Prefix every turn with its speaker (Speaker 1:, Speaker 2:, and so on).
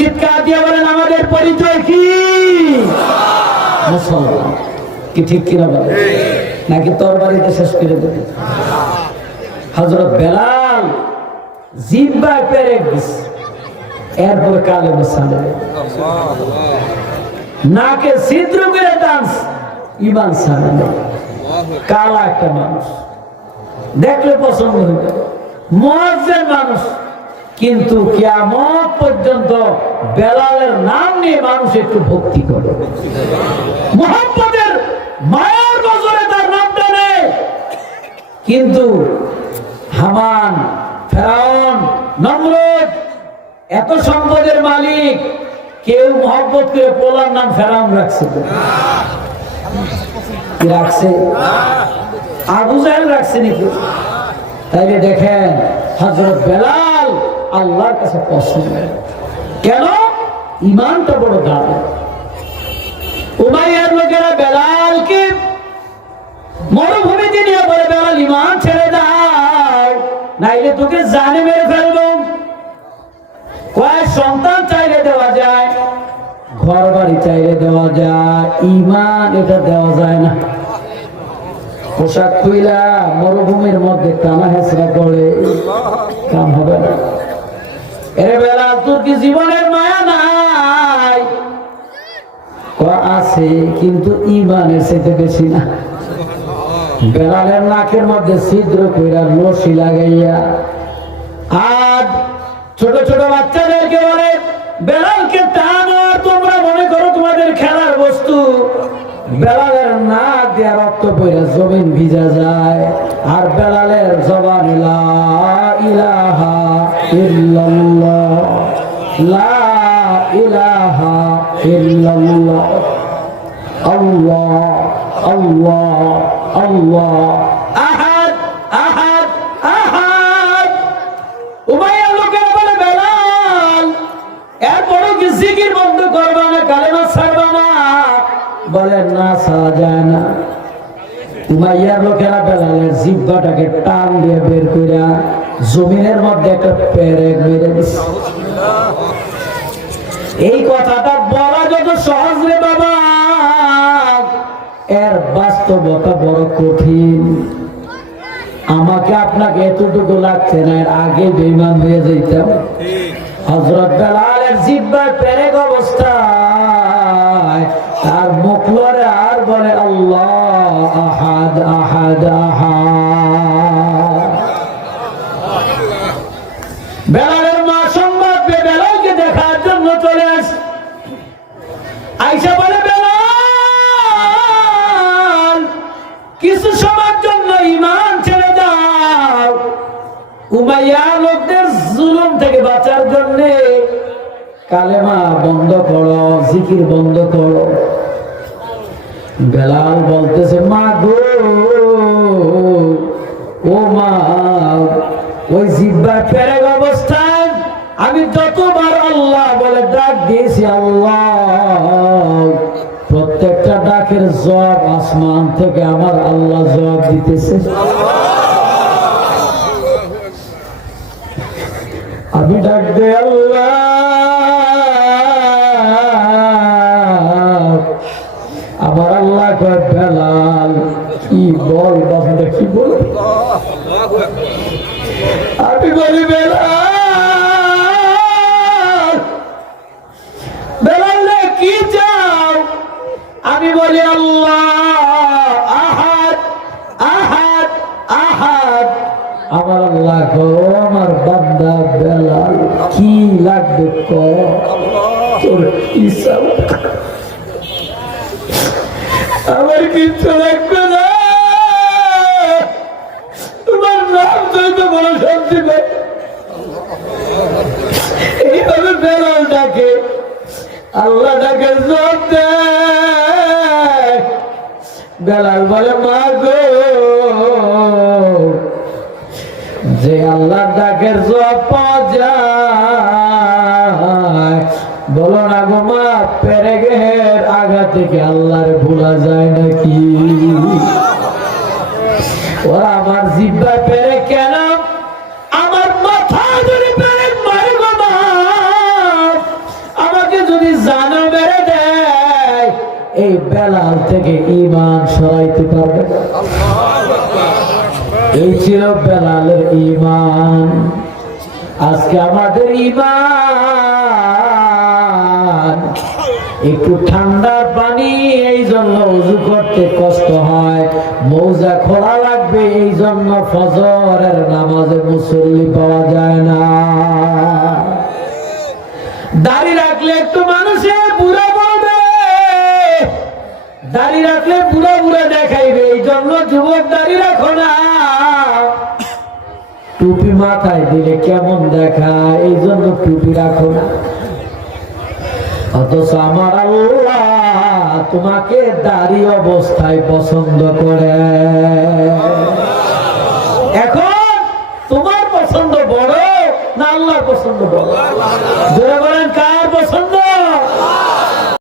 Speaker 1: চিৎকার দিয়ে বলেন, আমাদের পরিচয় কি? ঠিক কিনা বলেন? নাকি তোর বাড়িতে শেষ করে দেবে? হজরত বেলাল জিব্বায় পেরে গেছে। এরপর কালে নাকে ছিদ্র করে ডান্স ইমান সামনে কালা একটা মানুষ। দেখলে পছন্দ যাবে। মানুষ। কিন্তু কিয়ামত পর্যন্ত বেলালের নাম নিয়ে মানুষ একটু ভক্তি করে। মোহাম্মদের মায়ের বছরে তার নামটা নেই। কিন্তু হামান, ফেরাউন, নমরুদ, এত সম্পদের মালিক, কেউ মোহাম্মত করে পোলার নাম ফেরাউন রাখছে। রাখছে? আবু জাহেল রাখছে নাকি? তাইলে দেখেন হজরত বেলাল আল্লাহর কাছে পছন্দ। কেন? ইমানটা বড় দাম। উমাইয়ার লোকেরা বেলালকে মরুভূমিতে নিয়ে বলে, বেলাল ইমান ছেড়ে দাও, নাইলে তোকে জানে মেরে ফেলব। কয়েক সন্তান চাইলে দেওয়া যায় ঘর বাড়ি চাইলে দেওয়া যায় ইমান এটা দেওয়া যায় না। পোশাক খুইলা মরুভূমির মধ্যে কানা হেসরা করে কাম হবে না। বেলা তোর কি জীবনের মায়া নাই? আছে, কিন্তু ইমানের বেশি না। নাকের মধ্যে ছিদ্র লাগাইয়া, আর ছোট ছোট বাচ্চাদেরকে বলে তোমরা মনে করো তোমাদের খেলার বস্তু। বেলালের নাক রক্ত পড়ে জমিন ভিজা যায়, আর বেলালের জবান ইলাহা ইল্লাল্লাহ লোকেরা বলে না না? লোকেরা জিব্বাটাকে টান দিয়ে বের কইরা জমিনের মধ্যে একটা পেরেক কঠিন। আমাকে আপনাকে এতটুকু লাগছে না, এর আগে বেইমান হয়ে যেতাম হজরত বেলালের জিব্বায় পেরেক অবস্থায় তার মুখ লোকদের জুলুম থেকে বাঁচার কালেমা বন্ধ করো, জিকির বন্ধ করো। বেলাল বলতেছে, মা গো, ও মা, ওই জিব্বা আমি যতবার আল্লাহ বলে ডাক দিয়েছি, আল্লাহ, প্রত্যেকটা ডাকের জবাব আসমান থেকে আমার আল্লাহ জবাব দিতেছে। আমি ডাক দে আল্লাহ। আমার আল্লাহ কয়, বেলাল, কি বল বাবা কি বল? আমি বলি, বেলাল। বেলাল কি চাও? আমি বলি, আল্লাহ, আহাদ আহাদ আহাদ। আমার আল্লাহ আমার বান্দা বেলাল, কি লাগবে তোর কি আমার কিচ্ছু লাগবে না। তোমার নাম তো বড় শান্তি এইভাবে বেলাল ডাকে, আল্লাহ ডাকে জব দেয়। বেলাল বলে, মা আল্লাহ ডাকের জবাব পাওয়া বলো না গো মা পেরেগের আগা থেকে আল্লাহর ভোলা যায় নাকি? ওরা আমার জিব্বা পেরে কেন? আমার মাথা যদি পেরে মারে গো আমাকে যদি জানা মেরে দেয়, এই বেলাল থেকে ইমান সরাইতে পারবে আল্লাহু এই ছিল বেলালের ইমান আজকে আমাদের ইমান একটু ঠান্ডার পানি, এই জন্য উজু করতে কষ্ট হয়। মৌজা খোলা লাগবে, এই জন্য ফজরের নামাজে মুসল্লি পাওয়া যায় না। দাড়ি রাখলে একটু মানুষের বুড়া বলবে। দাড়ি রাখলে বুড়া বুড়া দেখাইবে, এই জন্য যুবক দাড়ি রাখো না। টুপি মাথায় দিলে কেমন দেখা এই জন্য টুপি রাখো না। অথচ আমার তোমাকে দাড়ি অবস্থায় পছন্দ করে।